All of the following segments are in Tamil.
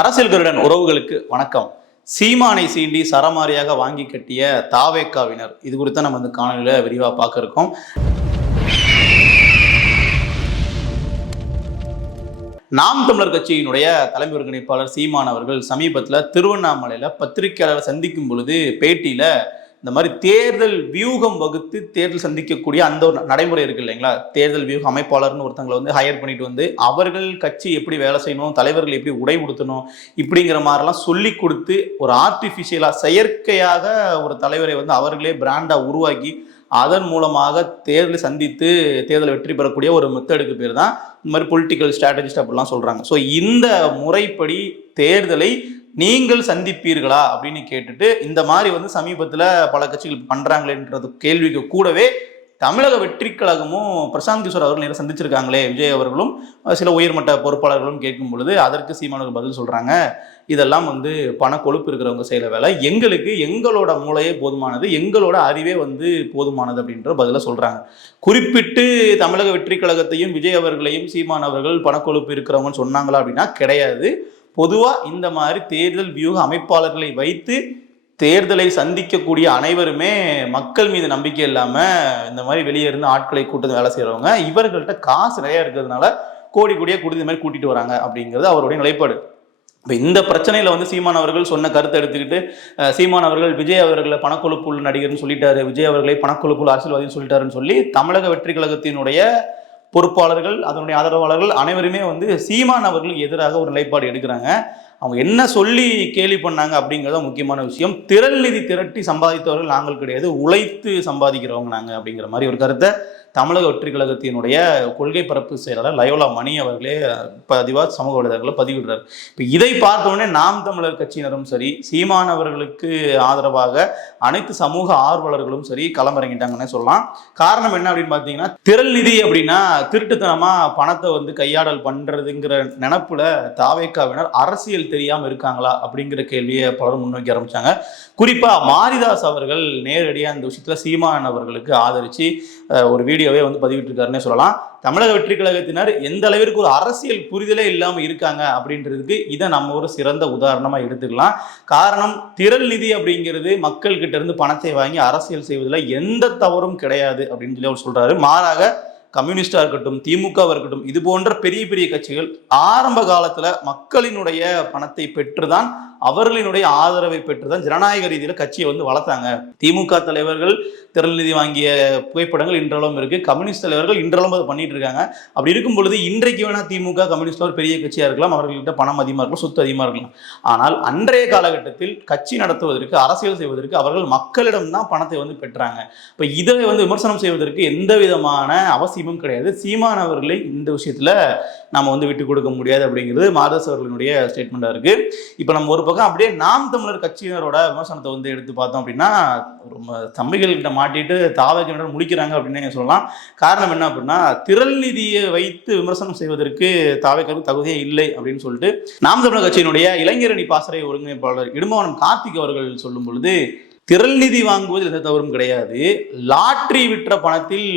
அரசியல் கருடன் உறவுகளுக்கு வணக்கம். சீமானை சீண்டி சரமாரியாக வாங்கி கட்டிய தாவேக்காவினர். இது குறித்து நம்ம இந்த காணொலியில் விரிவாக பார்க்க இருக்கோம். நாம் தமிழர் கட்சியினுடைய தலைமை ஒருங்கிணைப்பாளர் சீமான் அவர்கள் சமீபத்தில் திருவண்ணாமலையில் பத்திரிகையாளர் சந்திக்கும் பொழுது பேட்டியில் இந்த மாதிரி தேர்தல் வியூகம் வகுத்து தேர்தல் சந்திக்கக்கூடிய அந்த ஒரு நடைமுறை இருக்கு இல்லைங்களா? தேர்தல் வியூக அமைப்பாளர்னு ஒருத்தங்களை வந்து ஹையர் பண்ணிட்டு வந்து அவர்கள் கட்சி எப்படி வேலை செய்யணும் தலைவர்கள் எப்படி உடை உடுத்தணும் இப்படிங்கிற மாதிரிலாம் சொல்லி கொடுத்து ஒரு ஆர்டிஃபிஷியலாக செயற்கையாக ஒரு தலைவரை வந்து அவர்களே பிராண்டாக உருவாக்கி அதன் மூலமாக தேர்தலை சந்தித்து தேர்தலை வெற்றி பெறக்கூடிய ஒரு மெத்தடுக்கு பேர் தான் இந்த மாதிரி பொலிட்டிக்கல் ஸ்ட்ராட்டஜிஸ்ட் அப்படிலாம் சொல்கிறாங்க ஸோ இந்த முறைப்படி தேர்தலை நீங்கள் சந்திப்பீர்களா அப்படின்னு கேட்டுட்டு இந்த மாதிரி வந்து சமீபத்தில் பல கட்சிகள் பண்ணுறாங்களேன்றது கேள்விக்கு கூடவே தமிழக வெற்றி கழகமும் பிரசாந்த் கிஷோர் அவர்கள் நேரம் சந்திச்சிருக்காங்களே விஜய் அவர்களும் சில உயர்மட்ட பொறுப்பாளர்களும் கேட்கும் பொழுது அதற்கு சீமானவர்கள் பதில் சொல்கிறாங்க இதெல்லாம் வந்து பண கொழுப்பு இருக்கிறவங்க செய்கிற வேலை. எங்களுக்கு எங்களோட மூளையே போதுமானது எங்களோட அறிவே வந்து போதுமானது அப்படின்ற பதிலை சொல்கிறாங்க குறிப்பிட்டு தமிழக வெற்றி கழகத்தையும் விஜய் அவர்களையும் சீமான் அவர்கள் பணக்கொழுப்பு இருக்கிறவங்கன்னு சொன்னாங்களா அப்படின்னா கிடையாது. பொதுவாக இந்த மாதிரி தேர்தல் வியூக அமைப்பாளர்களை வைத்து தேர்தலை சந்திக்கக்கூடிய அனைவருமே மக்கள் மீது நம்பிக்கை இல்லாமல் இந்த மாதிரி வெளியே இருந்து ஆட்களை கூட்டத்து வேலை செய்கிறவங்க இவர்கள்ட்ட காசு நிறையா இருக்கிறதுனால கோடி கோடியாக கொடுத்து இந்த மாதிரி கூட்டிட்டு வராங்க அப்படிங்கிறது அவருடைய நிலைப்பாடு. இப்போ இந்த பிரச்சனையில் வந்து சீமான் அவர்கள் சொன்ன கருத்தை எடுத்துக்கிட்டு சீமான் அவர்கள் விஜய் அவர்களை பணக்கொழுப்புள்ள நடிகர்னு சொல்லிட்டாரு விஜய் அவர்களை பணக்கொழுப்புள்ள அரசியல்வாதின்னு சொல்லிட்டாருன்னு சொல்லி தமிழக வெற்றி கழகத்தினுடைய பொறுப்பாளர்கள் அதனுடைய ஆதரவாளர்கள் அனைவருமே வந்து சீமான் அவர்களுக்கு எதிராக ஒரு நிலைப்பாடு எடுக்கிறாங்க. அவங்க என்ன சொல்லி கேலி பண்ணாங்க அப்படிங்கிறத முக்கியமான விஷயம். திரள் நிதி திரட்டி சம்பாதித்தவர்கள் நாங்கள் கிடையாது உழைத்து சம்பாதிக்கிறவங்க நாங்கள் அப்படிங்கிற மாதிரி ஒரு கருத்தை தமிழக வெற்றி கழகத்தினுடைய கொள்கை பரப்பு செயலாளர் லயோலா மணி அவர்களே பதிவாக சமூக வலைதளங்களில் பதிவிடுறார். இப்போ இதை பார்த்த உடனே நாம் தமிழர் கட்சியினரும் சரி சீமானவர்களுக்கு ஆதரவாக அனைத்து சமூக ஆர்வலர்களும் சரி களமிறங்கிட்டாங்கன்னே சொல்லலாம். காரணம் என்ன அப்படின்னு பார்த்தீங்கன்னா திரள் நிதி அப்படின்னா திருட்டுத்தனமாக பணத்தை வந்து கையாடல் பண்ணுறதுங்கிற நினப்பில் தாவேக்காவினர் அரசியல் தெரியாமல் இருக்காங்களா அப்படிங்கிற கேள்வியை பலரும் முன்வைக்க ஆரம்பித்தாங்க குறிப்பாக மாரிதாஸ் அவர்கள் நேரடியாக அந்த விஷயத்தில் சீமான் அவர்களுக்கு ஒரு அஹ், வீடியோவே வந்து பதிவிட்டிருக்காருன்னே சொல்லலாம். தமிழக வெற்றி கழகத்தினர் எந்த அளவிற்கு ஒரு அரசியல் புரிதலே இல்லாமல் இருக்காங்க அப்படின்றதுக்கு இதை நம்ம ஒரு சிறந்த உதாரணமாக எடுத்துக்கலாம். காரணம் திரள் நிதி அப்படிங்கிறது மக்கள்கிட்ட இருந்து பணத்தை வாங்கி அரசியல் செய்வதில் எந்த தவறும் கிடையாது அப்படின்னு சொல்லி அவர் சொல்றாரு. மாறாக கம்யூனிஸ்டாக இருக்கட்டும் திமுகவாக இருக்கட்டும் இது போன்ற பெரிய பெரிய கட்சிகள் ஆரம்ப காலத்தில் மக்களினுடைய பணத்தை பெற்றுதான் அவர்களினுடைய ஆதரவை பெற்றுதான் ஜனநாயக ரீதியில் கட்சியை வந்து வளர்த்தாங்க. திமுக தலைவர்கள் திரள் நிதி வாங்கிய புகைப்படங்கள் இன்றளவும் இருக்கு. கம்யூனிஸ்ட் தலைவர்கள் இன்றளவும் அதை பண்ணிட்டு இருக்காங்க. அப்படி இருக்கும் பொழுது இன்றைக்கு வேணா திமுக கம்யூனிஸ்ட் ஒரு பெரிய கட்சியா இருக்கலாம். அவர்கள்ட்ட பணம் அதிகமா இருக்கலாம் சொத்து அதிகமா இருக்கலாம். ஆனால் அன்றைய காலகட்டத்தில் கட்சி நடத்துவதற்கு அரசியல் செய்வதற்கு அவர்கள் மக்களிடம் தான் பணத்தை வந்து பெற்றாங்க. இப்போ இதை வந்து விமர்சனம் செய்வதற்கு எந்த விதமான அவசியமும் கிடையாது. சீமான் அவர்களை இந்த விஷயத்துல நாம வந்து விட்டு கொடுக்க முடியாது அப்படிங்கிறது மாதஸ் அவர்களினுடைய ஸ்டேட்மெண்டா இருக்கு. இப்போ நம்ம ஒரு பக்கம் அப்படியே நாம் தமிழர் கட்சியினரோட விமர்சனத்தை வந்து எடுத்து பார்த்தோம் அப்படின்னா ரொம்ப தம்பிகள் கிட்ட மாட்டிட்டு தாவகினர் முடிக்கிறாங்க அப்படின்னு சொல்லலாம். காரணம் என்ன அப்படின்னா திரள் நிதியை வைத்து விமர்சனம் செய்வதற்கு தாவைக்கு தகுதியே இல்லை அப்படின்னு சொல்லிட்டு நாம் தமிழர் கட்சியினுடைய இளைஞரணி பாசறை ஒருங்கிணைப்பாளர் இடும்பவனம் கார்த்திக் அவர்கள் சொல்லும் பொழுது திரள் நிதி வாங்குவது எந்த தவறும் கிடையாது. லாட்ரி விற்ற பணத்தில்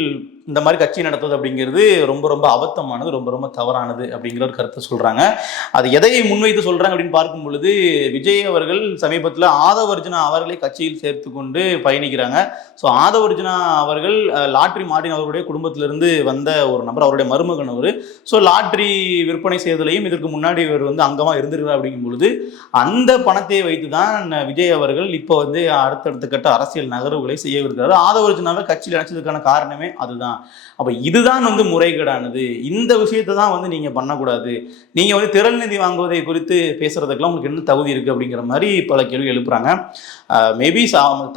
இந்த மாதிரி கட்சி நடத்துவது அப்படிங்கிறது ரொம்ப ரொம்ப அபத்தமானது ரொம்ப ரொம்ப தவறானது அப்படிங்கிற ஒரு கருத்தை சொல்றாங்க. அது எதை முன்வைத்து சொல்றாங்க அப்படின்னு பார்க்கும் பொழுது விஜய் அவர்கள் சமீபத்தில் ஆதவர்ஜுனா அவர்களை கட்சியில் சேர்த்து கொண்டு பயணிக்கிறாங்க. ஸோ ஆதவர்ஜுனா அவர்கள் லாட்ரி மார்டின் அவருடைய குடும்பத்திலிருந்து வந்த ஒரு நபர் அவருடைய மருமகன் அவர். ஸோ லாட்ரி விற்பனை செய்தலையும் இதற்கு முன்னாடி இவர் வந்து அங்கமாக இருந்திருக்கிறார் அப்படிங்கும் பொழுது அந்த பணத்தை வைத்து தான் விஜய் அவர்கள் இப்போ வந்து அடுத்தடுத்த கட்ட அரசியல் நகர்வுகளை செய்யவிருக்கிறார் ஆதவர்ஜனாவை கட்சியில் இணைச்சதுக்கான காரணமே அதுதான். அப்போ இதுதான் வந்து முறைகேடானது. இந்த விஷயத்தை தான் வந்து நீங்கள் பண்ணக்கூடாது. நீங்கள் வந்து திரள் நிதி வாங்குவதை குறித்து பேசுறதுக்கெல்லாம் உங்களுக்கு என்ன தகுதி இருக்குது அப்படிங்கிற மாதிரி பல கேள்வி எழுப்புறாங்க. மேபி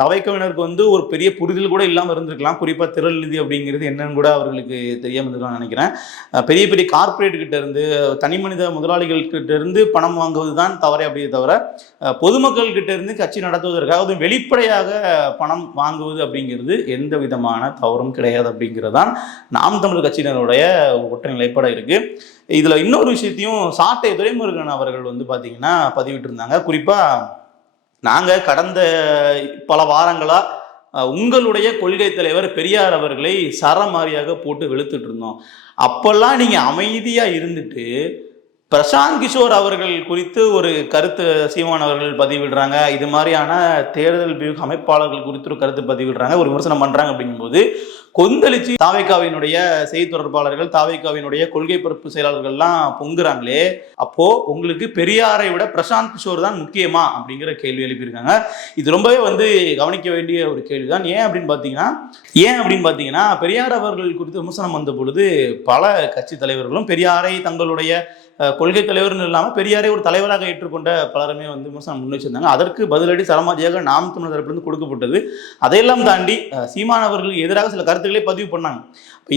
தவைக்கவினருக்கு வந்து ஒரு பெரிய புரிதல் கூட இல்லாமல் இருந்திருக்கலாம். குறிப்பாக திரள் நிதி அப்படிங்கிறது என்னன்னு கூட அவர்களுக்கு தெரியாமல் இருந்திருக்கலாம்னு நினைக்கிறேன். பெரிய பெரிய கார்ப்பரேட் கிட்ட இருந்து தனி மனித முதலாளிகள் கிட்ட இருந்து பணம் வாங்குவது தான் தவறே அப்படியே தவிர பொதுமக்கள் கிட்ட இருந்து கட்சி நடத்துவதற்காக வெளிப்படையாக பணம் வாங்குவது அப்படிங்கிறது எந்த விதமான தவறும் கிடையாது அப்படிங்கிறது தான் நாம் தமிழர் கட்சியினருடைய ஒற்றை நிலைப்பாடாக இருக்கு. இதில் இன்னொரு விஷயத்தையும் சாட்டை துரைமுருகன் அவர்கள் வந்து பார்த்தீங்கன்னா பதிவிட்டிருந்தாங்க. குறிப்பாக நாங்கள் கடந்த பல வாரங்களாக உங்களுடைய கொள்கை தலைவர் பெரியார் அவர்களை சரமாரியாக போட்டு வெளுத்துட்டு இருந்தோம். அப்பெல்லாம் நீங்கள் அமைதியா இருந்துட்டு பிரசாந்த் கிஷோர் அவர்கள் குறித்து ஒரு கருத்து சீமான் அவர்கள் பதிவிடுறாங்க. இது மாதிரியான தேர்தல் அமைப்பாளர்கள் குறித்து ஒரு கருத்து பதிவிடுறாங்க. ஒரு விமர்சனம் பண்றாங்க அப்படிங்கும்போது கொந்தளிச்சு தாவைக்காவினுடைய செய்தி தொடர்பாளர்கள் தாவைக்காவினுடைய கொள்கை பொறுப்பு செயலாளர்கள்லாம் பொங்குறாங்களே அப்போ உங்களுக்கு பெரியாரை விட பிரசாந்த் கிஷோர் தான் முக்கியமா? அப்படிங்கிற கேள்வி எழுப்பியிருக்காங்க. இது ரொம்பவே வந்து கவனிக்க வேண்டிய ஒரு கேள்வி தான் ஏன் அப்படின்னு பார்த்தீங்கன்னா ஏன் அப்படின்னு பார்த்தீங்கன்னா பெரியார் அவர்கள் குறித்து விமர்சனம் வந்த பொழுது பல கட்சி தலைவர்களும் பெரியாரை தங்களுடைய கொள்கை தலைவர்னு இல்லாமல் பெரியாரை ஒரு தலைவராக ஏற்றுக்கொண்ட பலருமே வந்து விமர்சனம் முன் வச்சிருந்தாங்க. அதற்கு பதிலடி சரமாதியாக நாம் தமிழர் தரப்பிலிருந்து கொடுக்கப்பட்டது. அதையெல்லாம் தாண்டி சீமானவர்களுக்கு எதிராக சில கருத்து கருத்துக்களை பதிவு பண்ணாங்க.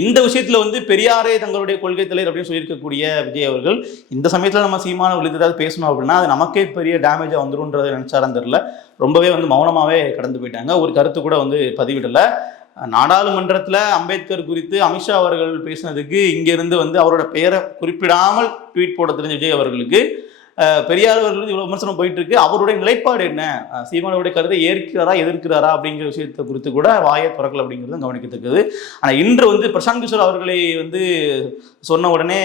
இந்த விஷயத்துல வந்து பெரியாரே தங்களுடைய கொள்கை தலைவர் அப்படின்னு சொல்லியிருக்கக்கூடிய விஜய் அவர்கள் இந்த சமயத்துல நம்ம சீமான விழுந்து ஏதாவது பேசணும் அப்படின்னா அது நமக்கே பெரிய டேமேஜா வந்துருன்றதை நினச்சாரான்னு தெரியல. ரொம்பவே வந்து மௌனமாவே கடந்து போயிட்டாங்க. ஒரு கருத்து கூட வந்து பதிவிடல. நாடாளுமன்றத்தில் அம்பேத்கர் குறித்து அமித்ஷா அவர்கள் பேசினதுக்கு இங்கேருந்து வந்து அவரோட பெயரை குறிப்பிடாமல் ட்வீட் போட தெரிஞ்ச விஜய் அவர்களுக்கு பெரியார் அவர்கள் இவ்வளோ இவ்வளவு விமர்சனம் போயிட்டு இருக்கு அவருடைய நிலைப்பாடு என்ன? சீமானுடைய கருத்தை ஏற்கிறாரா எதிர்க்கிறாரா அப்படிங்கிற விஷயத்தை குறித்து கூட வாயை திறக்கல அப்படிங்கிறது கவனிக்கத்தக்கது. ஆனா இன்று வந்து பிரசாந்த் கிஷோர் அவர்களை வந்து சொன்ன உடனே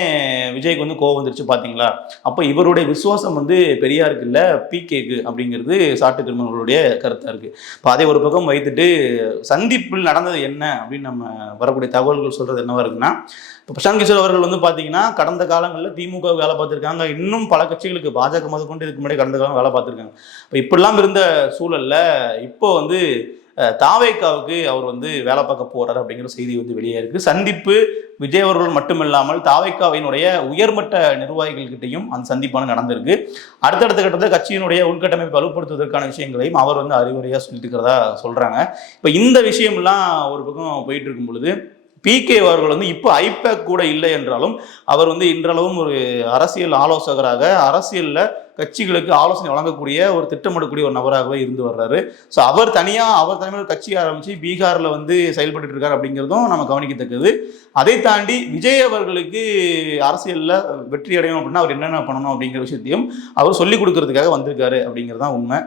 விஜய்க்கு வந்து கோவம் வந்துருச்சு பாத்தீங்களா? அப்போ இவருடைய விசுவாசம் வந்து பெரியாருக்கு இல்ல பிகேக்கு அப்படிங்கிறது சாட்டு திருமணங்களுடைய கருத்தா இருக்கு. இப்போ அதை ஒரு பக்கம் வைத்துட்டு சந்திப்பில் நடந்தது என்ன அப்படின்னு நம்ம வரக்கூடிய தகவல்கள் சொல்றது என்னவா இருக்குன்னா இப்போ பிரசாந்த் கிஷோர் அவர்கள் வந்து பார்த்தீங்கன்னா கடந்த காலங்களில் திமுக வேலை பார்த்துருக்காங்க. இன்னும் பல கட்சிகளுக்கு பாஜக முதல் கொண்டு இதுக்கு முன்னாடி கடந்த காலம் வேலை பார்த்துருக்காங்க. இப்போ இப்படிலாம் இருந்த சூழல்ல இப்போ வந்து தாவேக்காவுக்கு அவர் வந்து வேலை பார்க்க போறாரு அப்படிங்கிற செய்தி வந்து வெளியே இருக்கு. சந்திப்பு விஜய் அவர்கள் மட்டுமில்லாமல் தாவைக்காவினுடைய உயர்மட்ட நிர்வாகிகள்கிட்டையும் அந்த சந்திப்பான நடந்திருக்கு. அடுத்தடுத்த கட்டத்தில் கட்சியினுடைய உள்கட்டமைப்பு வலுப்படுத்துவதற்கான விஷயங்களையும் அவர் வந்து அறிவுரையாக சொல்லிட்டு இருக்கிறதா சொல்றாங்க. இப்போ இந்த விஷயம்லாம் ஒரு பக்கம் போயிட்டு இருக்கும் பொழுது பிகே அவர்கள் வந்து இப்போ ஐபேக் கூட இல்லை என்றாலும் அவர் வந்து இன்றளவும் ஒரு அரசியல் ஆலோசகராக அரசியலில் கட்சிகளுக்கு ஆலோசனை வழங்கக்கூடிய ஒரு திட்டமிடக்கூடிய ஒரு நபராகவே இருந்து வர்றாரு. ஸோ அவர் தனியாக அவர் தலைமையில் கட்சி ஆரம்பித்து பீகாரில் வந்து செயல்பட்டு இருக்கார் அப்படிங்கிறதும் நம்ம கவனிக்கத்தக்கது. அதை தாண்டி விஜய் அவர்களுக்கு அரசியலில் வெற்றி அடையணும் அப்படின்னா அவர் என்னென்ன பண்ணணும் அப்படிங்கிற விஷயத்தையும் அவர் சொல்லிக் கொடுக்கறதுக்காக வந்திருக்காரு அப்படிங்கிறது தான் உண்மை.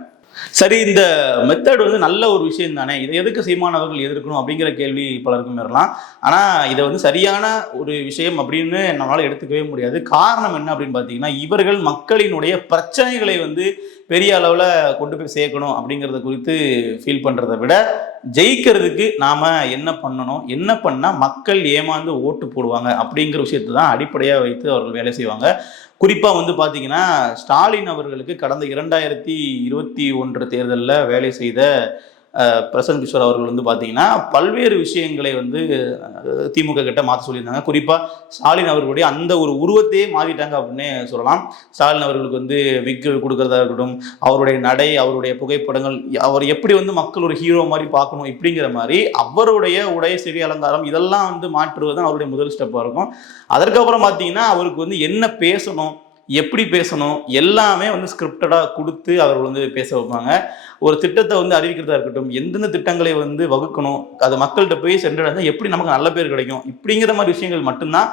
சரி இந்த மெத்தட் வந்து நல்ல ஒரு விஷயம் தானே? இதை எதுக்கு சீமானவர்கள் எதிர்க்கணும் அப்படிங்கிற கேள்வி பலருக்கும் வரலாம். ஆனால் இதை வந்து சரியான ஒரு விஷயம் அப்படின்னு நம்மளால் எடுத்துக்கவே முடியாது. காரணம் என்ன அப்படின்னு பார்த்தீங்கன்னா இவர்கள் மக்களினுடைய பிரச்சனைகளை வந்து பெரிய அளவில் கொண்டு போய் சேர்க்கணும் அப்படிங்கிறத குறித்து ஃபீல் பண்ணுறதை விட ஜெயிக்கிறதுக்கு நாம் என்ன பண்ணணும்? என்ன பண்ணால் மக்கள் ஏமாந்து ஓட்டு போடுவாங்க? அப்படிங்கிற விஷயத்தை தான் அடிப்படையாக வைத்து அவர்கள் வேலை செய்வாங்க. குறிப்பாக வந்து பார்த்தீங்கன்னா ஸ்டாலின் அவர்களுக்கு கடந்த இரண்டாயிரத்தி இருபத்தி ஒன்று தேர்தலில் வேலை செய்த பிரசன் கிஷோர் அவர்கள் வந்து பார்த்தீங்கன்னா பல்வேறு விஷயங்களை வந்து திமுக கிட்ட மாற்ற சொல்லியிருந்தாங்க. குறிப்பாக ஸ்டாலின் அவர்களுடைய அந்த ஒரு உருவத்தையே மாறிட்டாங்க அப்படின்னே சொல்லலாம். ஸ்டாலின் அவர்களுக்கு வந்து விக்கு கொடுக்கறதா இருக்கட்டும் அவருடைய நடை அவருடைய புகைப்படங்கள் அவர் எப்படி வந்து மக்கள் ஒரு ஹீரோ மாதிரி பார்க்கணும் இப்படிங்கிற மாதிரி அவருடைய உடை சிறிய அலங்காரம் இதெல்லாம் வந்து மாற்றுவது தான் அவருடைய முதல் ஸ்டெப்பாக இருக்கும். அதற்கப்புறம் பார்த்தீங்கன்னா அவருக்கு வந்து என்ன பேசணும் எப்படி பேசணும் எல்லாமே வந்து ஸ்கிரிப்டடாக கொடுத்து அவர்கள் வந்து பேச வைப்பாங்க. ஒரு திட்டத்தை வந்து அறிவிக்கிறதா இருக்கட்டும் எந்தெந்த திட்டங்களை வந்து வகுக்கணும் அது மக்கள்கிட்ட போய் சென்றடைந்தால் எப்படி நமக்கு நல்ல பேர் கிடைக்கும் இப்படிங்கிற மாதிரி விஷயங்கள் மட்டும்தான்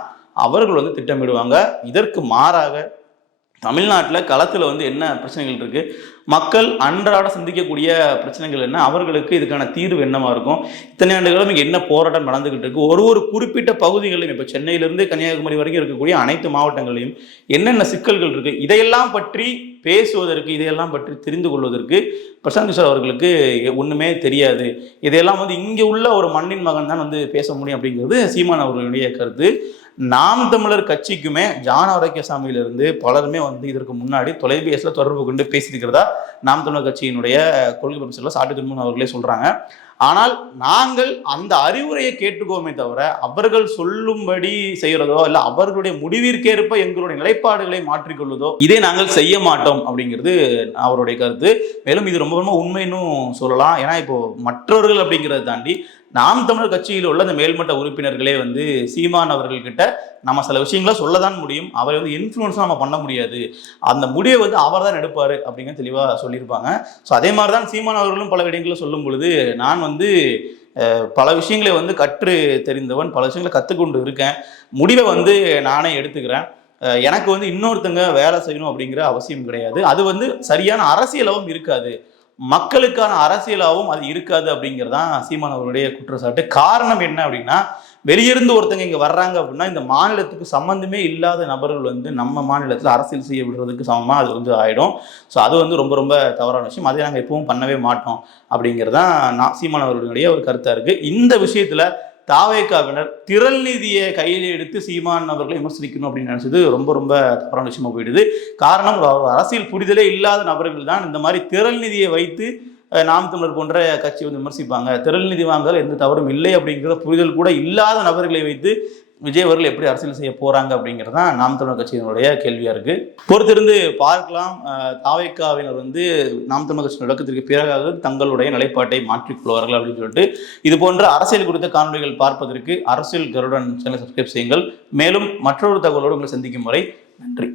அவர்கள் வந்து திட்டமிடுவாங்க. இதற்கு மாறாக தமிழ்நாட்டில் களத்தில் வந்து என்ன பிரச்சனைகள் இருக்குது மக்கள் அன்றாட சந்திக்கக்கூடிய பிரச்சனைகள் என்ன? அவர்களுக்கு இதுக்கான தீர்வு என்னவா இருக்கும்? இத்தனை ஆண்டுகளும் இங்கே என்ன போராட்டம் நடந்துகிட்டு இருக்கு? ஒரு ஒரு குறிப்பிட்ட பகுதிகளிலும் இப்போ சென்னையிலிருந்து கன்னியாகுமரி வரைக்கும் இருக்கக்கூடிய அனைத்து மாவட்டங்களிலும் என்னென்ன சிக்கல்கள் இருக்குது இதையெல்லாம் பற்றி பேசுவதற்கு இதையெல்லாம் பற்றி தெரிந்து கொள்வதற்கு பிரசாந்த் கிஷோர் அவர்களுக்கு ஒன்றுமே தெரியாது. இதையெல்லாம் வந்து இங்கே உள்ள ஒரு மண்ணின் மகன் தான் வந்து பேச முடியும் அப்படிங்கிறது சீமான் அவர்களுடைய கருத்து. நாம் தமிழர் கட்சிக்குமே ஜான் ஆரோக்கியசாமியிலிருந்து பலருமே வந்து இதற்கு முன்னாடி தொலைபேசியில் தொடர்பு கொண்டு பேசியிருக்கிறதா நாம் தமிழர் கட்சியினுடைய கொள்கை பரிசில் சாட்டு திருமணம் அவர்களே சொல்றாங்க. ஆனால் நாங்கள் அந்த அறிவுரையை கேட்டுக்கோமே தவிர அவர்கள் சொல்லும்படி செய்கிறதோ இல்ல அவர்களுடைய முடிவிற்கேற்ப எங்களுடைய நிலைப்பாடுகளை மாற்றிக்கொள்வதோ இதை நாங்கள் செய்ய மாட்டோம் அப்படிங்கிறது அவருடைய கருத்து. மேலும் இது ரொம்ப ரொம்ப உண்மைன்னு சொல்லலாம். ஏன்னா இப்போ மற்றவர்கள் அப்படிங்கிறத தாண்டி நாம் தமிழர் கட்சியில் உள்ள அந்த மேல்மட்ட உறுப்பினர்களே வந்து சீமான் அவர்கள்கிட்ட நம்ம சில விஷயங்களை சொல்ல தான் முடியும். அவரை வந்து இன்ஃப்ளூயன்ஸ் நம்ம பண்ண முடியாது. அந்த முடிவை வந்து அவர் தான் எடுப்பார் அப்படிங்கிற தெளிவாக சொல்லியிருப்பாங்க. ஸோ அதே மாதிரி தான் சீமான் அவர்களும் பல இடங்களில் சொல்லும் பொழுது நான் வந்து பல விஷயங்களை வந்து கற்று தெரிந்தவன் பல விஷயங்களை கற்றுக்கொண்டு இருக்கேன். முடிவை வந்து நானே எடுத்துக்கிறேன். எனக்கு வந்து இன்னொருத்தங்க வேலை செய்யணும் அப்படிங்கிற அவசியம் கிடையாது. அது வந்து சரியான அரசியலாகவும் இருக்காது. மக்களுக்கான அரசியலாகவும் அது இருக்காது அப்படிங்கிறது தான் சீமான் அவருடைய குற்றச்சாட்டு. காரணம் என்ன அப்படின்னா வெளியிருந்து ஒருத்தங்க இங்கே வர்றாங்க அப்படின்னா இந்த மாநிலத்துக்கு சம்மந்தமே இல்லாத நபர்கள் வந்து நம்ம மாநிலத்தில் அரசியல் செய்ய விடுறதுக்கு சமமாக அது வந்து ஆகிடும் ஸோ அது வந்து ரொம்ப ரொம்ப தவறான விஷயம். அதை நாங்கள் எப்பவும் பண்ணவே மாட்டோம் அப்படிங்கிறது தான் நான் சீமானவர்களுடைய ஒரு கருத்தாக இருக்குது இந்த விஷயத்தில் தாவேக்காவினர் திரள் நிதியை கையில் எடுத்து சீமான் அவர்களை விமர்சிக்கணும் அப்படின்னு நினைச்சது ரொம்ப ரொம்ப தவறான விஷயமா போயிடுது. காரணம் அரசியல் புரிதலே இல்லாத நபர்கள் தான் இந்த மாதிரி திரள் நிதியை வைத்து நாம் தமிழர் போன்ற கட்சி வந்து விமர்சிப்பாங்க. திரள் நிதி வாங்கல் எந்த தவறும் இல்லை அப்படிங்கிற புரிதல் கூட இல்லாத நபர்களை வைத்து விஜய் அவர்கள் எப்படி அரசியல் செய்ய போறாங்க அப்படிங்கிறது தான் நாம் தமிழர் கட்சியினுடைய கேள்வியா இருக்கு. பொறுத்திருந்து பார்க்கலாம். தாவைக்காவினர் வந்து நாம் தமிழர் கட்சி தொடக்கத்திற்கு பிறகாக தங்களுடைய நிலைப்பாட்டை மாற்றிக்கொள்வார்கள் அப்படின்னு சொல்லிட்டு இது போன்ற அரசியல் குறித்த காணொலிகள் பார்ப்பதற்கு அரசியல் கருடன் சேனல் சப்ஸ்கிரைப் செய்யுங்கள். மேலும் மற்றொரு தகவலோடு உங்களை சந்திக்கும் வரை நன்றி.